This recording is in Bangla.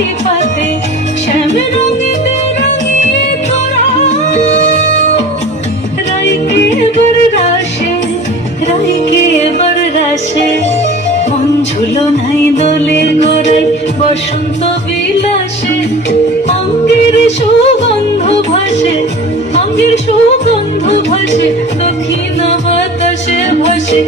তুলসী পাতে শ্যাম রঙিতে রঙিয়ে তোরা রাইকে এবার রাশে, রাইকে এবার রাশে। মন ঝুলো নাই দোলের গোড়ায় বসন্ত বিলাসে, অঙ্গের সুগন্ধ ভাসে, অঙ্গের সুগন্ধ ভাসে, দক্ষিণ বাতাসে ভাসে।